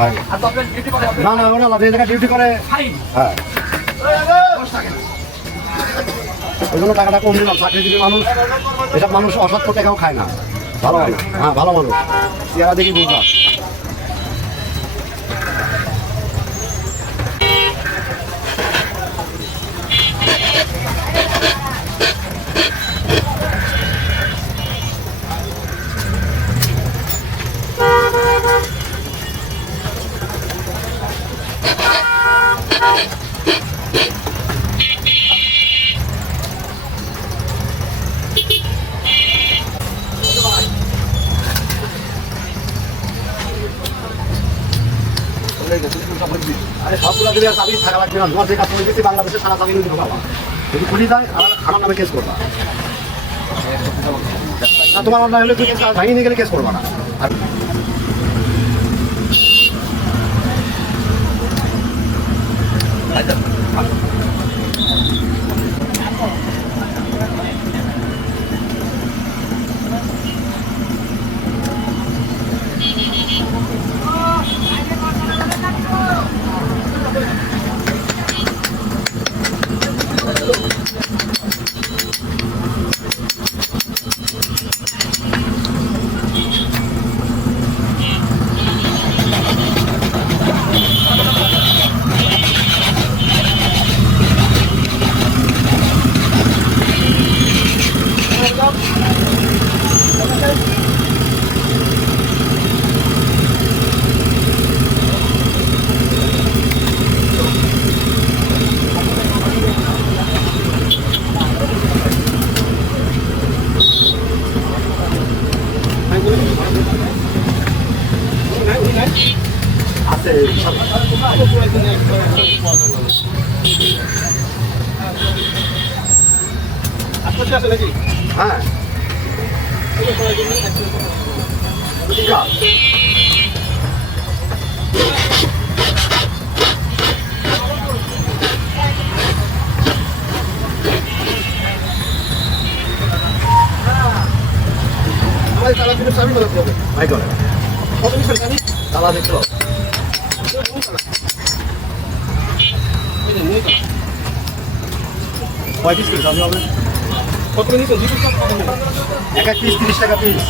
ভাই না না ওরা যে জায়গায় ডিউটি করে হ্যাঁ ওই জন্য টাকাটা কম দিলাম। চাকরিজীবী মানুষ, এসব মানুষ অসৎ টাকাও খায় না। ভালো মানুষ, হ্যাঁ ভালো মানুষ, চেহারা দেখি বুঝলাম। আরে সবগুলো দিলে চাকরি থাকা লাগবে না। তোমার যে কাজ করে গেছি বাংলাদেশে সারা চাকরি নিতে পারবা। যদি পুলিশ যায় আমার নামে কেস করবা না। তোমার অন্যায় হলে তুমি ভাঙিয়ে নিয়ে গেলে কেস করবা না। আর আছে হ্যাঁ ঠিক আছে। ভাই করে তালা দেখলো কয় পিস করে আমি হবে কত পিস? এক এক পিস 30 টাকা পিস।